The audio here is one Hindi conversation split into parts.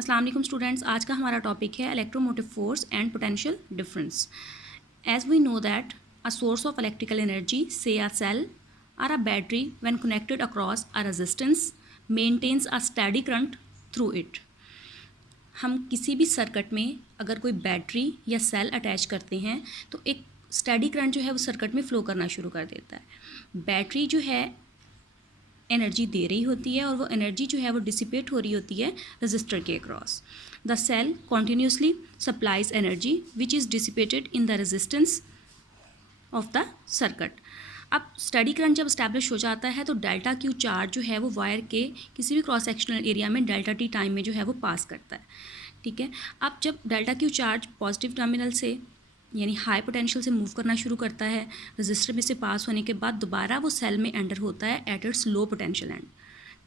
अस्सलाम वालेकुम स्टूडेंट्स, आज का हमारा टॉपिक है electromotive force and potential difference. As we know that a source of electrical energy say a cell or a battery when connected across a resistance maintains a steady current through it. हम किसी भी सर्किट में अगर कोई बैटरी या सेल अटैच करते हैं तो एक स्टेडी करंट जो है वो सर्किट में फ़्लो करना शुरू कर देता है। बैटरी जो है एनर्जी दे रही होती है और वो एनर्जी जो है वो डिसिपेट हो रही होती है रजिस्टर के across. The cell continuously supplies energy which is dissipated in the resistance of the circuit. अब स्टेडी करंट जब स्टैब्लिश हो जाता है तो डेल्टा क्यू चार्ज जो है वो वायर के किसी भी क्रॉस सेक्शनल एरिया में डेल्टा टी टाइम में जो है वो पास करता है। ठीक है, अब जब delta Q charge positive terminal से यानी हाई पोटेंशियल से मूव करना शुरू करता है, रजिस्टर में से पास होने के बाद दोबारा वो सेल में एंटर होता है eight its low potential and.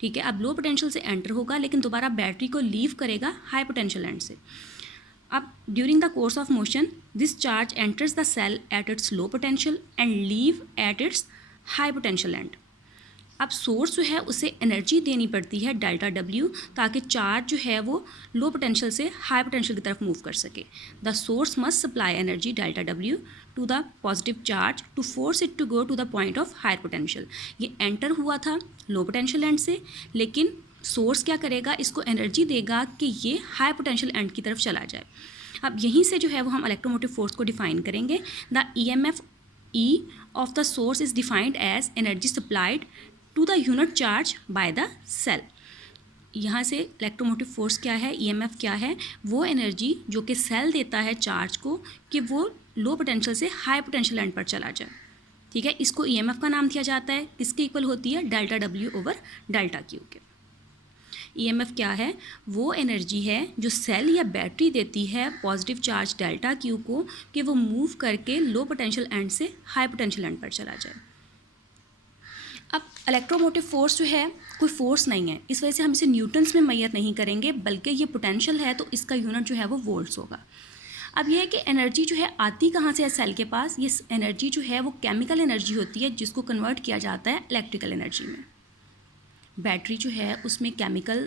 ठीक है, अब लो पोटेंशियल से एंटर होगा लेकिन दोबारा बैटरी को लीव करेगा हाई पोटेंशियल एंड से। अब during the course of motion this charge enters the cell at its low potential and leave at its high potential end. अब सोर्स जो है उसे एनर्जी देनी पड़ती है डेल्टा डब्ल्यू ताकि चार्ज जो है वो लो पोटेंशियल से हाई पोटेंशियल की तरफ मूव कर सके। The source must supply energy delta W to the positive charge to force it to go to the point of higher potential. ये एंटर हुआ था लो पोटेंशियल एंड से, लेकिन सोर्स क्या करेगा, इसको एनर्जी देगा कि ये हाई पोटेंशियल एंड की तरफ चला जाए। अब यहीं से जो है वो हम इलेक्ट्रोमोटिव फोर्स को डिफाइन करेंगे। The EMF E of the source is defined as energy supplied to the unit charge by the cell. यहाँ से इलेक्ट्रोमोटिव फोर्स क्या है, EMF क्या है, वो एनर्जी जो कि सेल देता है चार्ज को कि वो लो पोटेंशियल से हाई पोटेंशियल एंड पर चला जाए। ठीक है, इसको EMF का नाम दिया जाता है, किसके इक्वल होती है, delta W over delta Q के। EMF क्या है, वो एनर्जी है जो सेल या बैटरी देती है पॉजिटिव चार्ज डेल्टा क्यू को कि वो मूव करके लो पोटेंशियल एंड से हाई पोटेंशियल एंड पर चला जाए। अब इलेक्ट्रोमोटिव फोर्स जो है कोई फोर्स नहीं है, इस वजह से हम इसे न्यूटन्स में मेजर नहीं करेंगे, बल्कि ये पोटेंशियल है तो इसका यूनिट जो है वो वोल्ट्स होगा। अब यह है कि एनर्जी जो है आती कहाँ से है सेल के पास, ये एनर्जी जो है वो केमिकल एनर्जी होती है जिसको कन्वर्ट किया जाता है इलेक्ट्रिकल एनर्जी में। बैटरी जो है उसमें केमिकल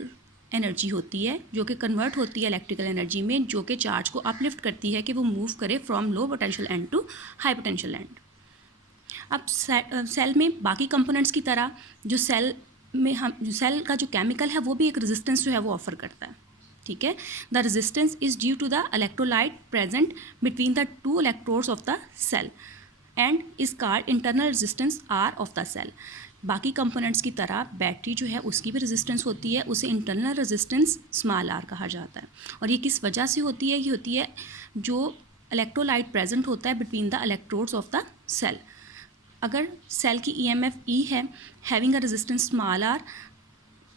एनर्जी होती है जो कि कन्वर्ट होती है इलेक्ट्रिकल एनर्जी में, जो कि चार्ज को अपलिफ्ट करती है कि वो मूव करे from low potential end to high potential end. अब सेल में बाकी कंपोनेंट्स की तरह जो सेल का जो केमिकल है वो भी एक रेजिस्टेंस जो है वो ऑफर करता है। ठीक है, the resistance is due to the electrolyte present between the two electrodes of the cell and is called internal resistance r of the cell. बाकी कंपोनेंट्स की तरह बैटरी जो है उसकी भी रेजिस्टेंस होती है, उसे इंटरनल रेजिस्टेंस स्मॉल आर कहा जाता है। और ये किस वजह से होती है, ये होती है जो इलेक्ट्रोलाइट प्रेजेंट होता है between the electrodes of the cell. अगर सेल की EMF E है having a resistance small r,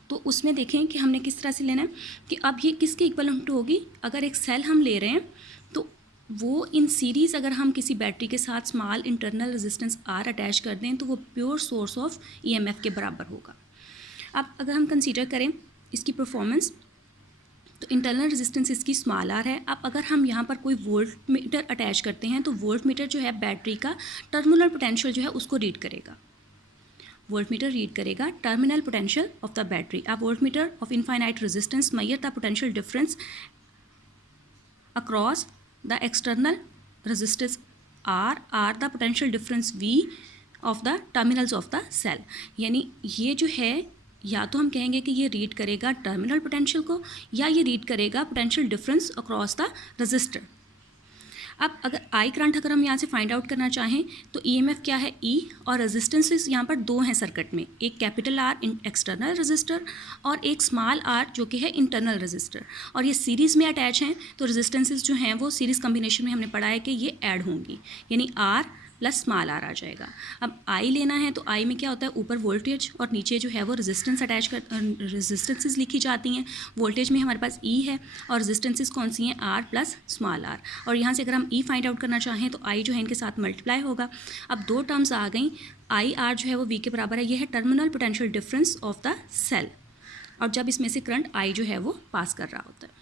तो उसमें देखें कि हमने किस तरह से लेना है कि अब ये किसके इक्वलेंट होगी। अगर एक सेल हम ले रहे हैं तो वो इन सीरीज़ अगर हम किसी बैटरी के साथ small internal resistance R attach कर दें तो वो प्योर सोर्स ऑफ EMF के बराबर होगा। अब अगर हम कंसीडर करें इसकी परफॉर्मेंस, तो इंटरनल रेजिस्टेंस इसकी स्मॉल आर है। अब अगर हम यहाँ पर कोई वोल्ट मीटर अटैच करते हैं तो वोल्ट मीटर जो है बैटरी का टर्मिनल पोटेंशियल जो है उसको रीड करेगा। वोल्ट मीटर रीड करेगा terminal potential of the battery. अब voltmeter of infinite resistance measure the potential difference across the external resistance R the potential difference V of the terminals of the cell. यानी ये जो है या तो हम कहेंगे कि ये रीड करेगा टर्मिनल पोटेंशियल को या ये रीड करेगा potential difference across the register. अब अगर आई करंट अगर हम यहाँ से फाइंड आउट करना चाहें तो EMF क्या है E, और रेजिस्टेंसेस यहाँ पर दो हैं सर्किट में, एक कैपिटल R एक्सटर्नल रजिस्टर और एक स्मॉल r जो कि है इंटरनल रजिस्टर, और ये सीरीज़ में अटैच हैं तो रेजिस्टेंसेस जो हैं वो सीरीज़ कम्बिनेशन में हमने पढ़ा है कि ये ऐड होंगी, यानी R प्लस स्मॉल आर आ जाएगा। अब आई लेना है तो आई में क्या होता है, ऊपर वोल्टेज और नीचे जो है वो रेजिस्टेंस अटैच कर रेजिस्टेंसेस लिखी जाती हैं। वोल्टेज में हमारे पास E है और रेजिस्टेंसेस कौन सी हैं, R प्लस स्मॉल आर। और यहाँ से अगर हम E फाइंड आउट करना चाहें तो आई जो है इनके साथ मल्टीप्लाई होगा। अब दो टर्म्स आ गई, आई आर जो है वो V के बराबर है, ये है terminal potential difference of the cell, और जब इसमें से करंट आई जो है वो पास कर रहा होता है।